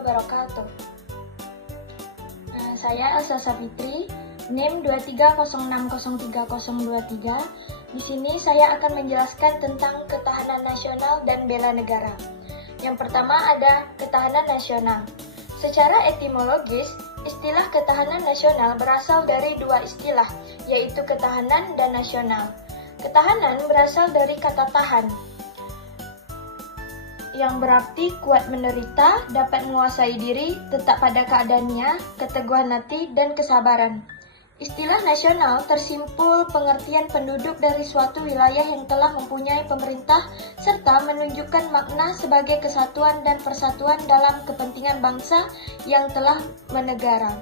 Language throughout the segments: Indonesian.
wabarakatuh. Saya Elsa Safitri, NIM 2306030023. Di sini saya akan menjelaskan tentang ketahanan nasional dan bela negara. Yang pertama ada ketahanan nasional. Secara etimologis, istilah ketahanan nasional berasal dari dua istilah, yaitu ketahanan dan nasional. Ketahanan berasal dari kata tahan, yang berarti kuat menderita, dapat menguasai diri, tetap pada keadaannya, keteguhan hati, dan kesabaran. Istilah nasional tersimpul pengertian penduduk dari suatu wilayah yang telah mempunyai pemerintah serta menunjukkan makna sebagai kesatuan dan persatuan dalam kepentingan bangsa yang telah bernegara.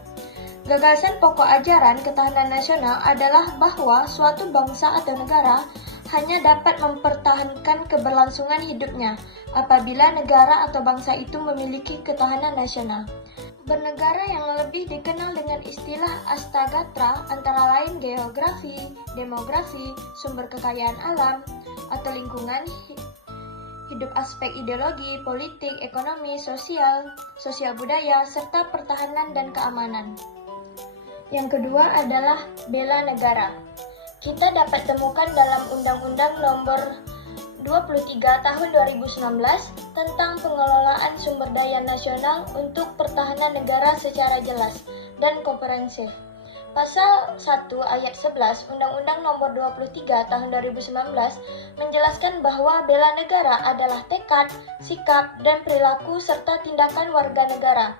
Gagasan pokok ajaran ketahanan nasional adalah bahwa suatu bangsa atau negara hanya dapat mempertahankan keberlangsungan hidupnya apabila negara atau bangsa itu memiliki ketahanan nasional. Bernegara yang lebih dikenal dengan istilah Astagatra antara lain geografi, demografi, sumber kekayaan alam, atau lingkungan hidup, aspek ideologi, politik, ekonomi, sosial budaya, serta pertahanan dan keamanan. Yang kedua adalah bela negara. Kita dapat temukan dalam Undang-Undang Nomor 23 Tahun 2019 tentang pengelolaan sumber daya nasional untuk pertahanan negara secara jelas dan komprehensif. Pasal 1 ayat 11 Undang-Undang Nomor 23 Tahun 2019 menjelaskan bahwa bela negara adalah tekad, sikap, dan perilaku serta tindakan warga negara,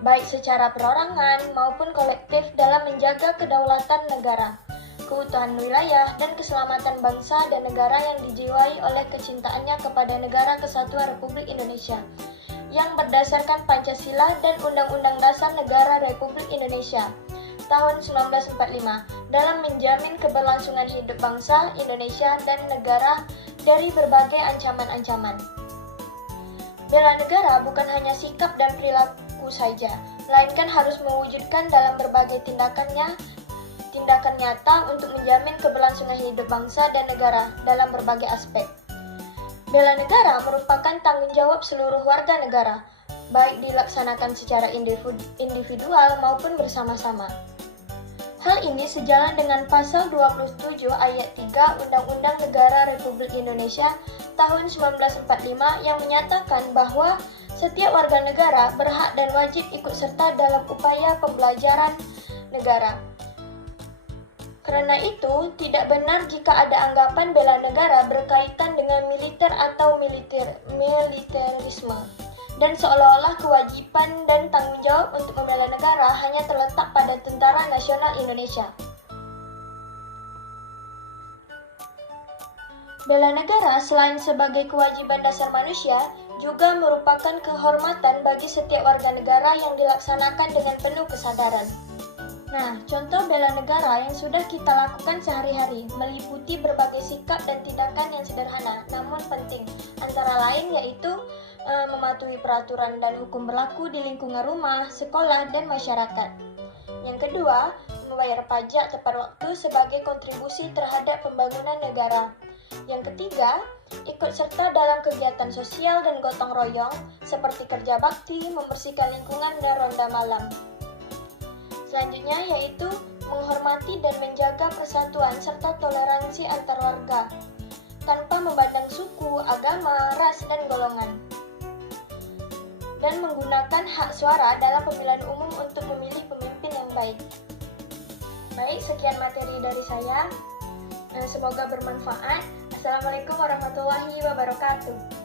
baik secara perorangan maupun kolektif dalam menjaga kedaulatan negara, keutuhan wilayah, dan keselamatan bangsa dan negara yang dijiwai oleh kecintaannya kepada Negara Kesatuan Republik Indonesia yang berdasarkan Pancasila dan Undang-Undang Dasar Negara Republik Indonesia tahun 1945 dalam menjamin keberlangsungan hidup bangsa Indonesia dan negara dari berbagai ancaman-ancaman. Bela negara bukan hanya sikap dan perilaku saja, melainkan harus mewujudkan dalam berbagai tindakan nyata untuk menjamin keberlangsungan hidup bangsa dan negara dalam berbagai aspek. Bela negara merupakan tanggung jawab seluruh warga negara, baik dilaksanakan secara individual maupun bersama-sama. Hal ini sejalan dengan Pasal 27 Ayat 3 Undang-Undang Negara Republik Indonesia tahun 1945 yang menyatakan bahwa setiap warga negara berhak dan wajib ikut serta dalam upaya pembelajaran negara. Karena itu, tidak benar jika ada anggapan bela negara berkaitan dengan militer atau militerisme, dan seolah-olah kewajiban dan tanggung jawab untuk membela negara hanya terletak pada Tentara Nasional Indonesia. Bela negara selain sebagai kewajiban dasar manusia, juga merupakan kehormatan bagi setiap warga negara yang dilaksanakan dengan penuh kesadaran. Nah, contoh bela negara yang sudah kita lakukan sehari-hari meliputi berbagai sikap dan tindakan yang sederhana namun penting, antara lain yaitu mematuhi peraturan dan hukum berlaku di lingkungan rumah, sekolah, dan masyarakat. Yang kedua, membayar pajak tepat waktu sebagai kontribusi terhadap pembangunan negara. Yang ketiga, ikut serta dalam kegiatan sosial dan gotong royong seperti kerja bakti, membersihkan lingkungan, dan ronda malam. Selanjutnya yaitu menghormati dan menjaga persatuan serta toleransi antar warga, tanpa memandang suku, agama, ras, dan golongan. Dan menggunakan hak suara dalam pemilihan umum untuk memilih pemimpin yang baik. Baik, sekian materi dari saya. Semoga bermanfaat. Assalamualaikum warahmatullahi wabarakatuh.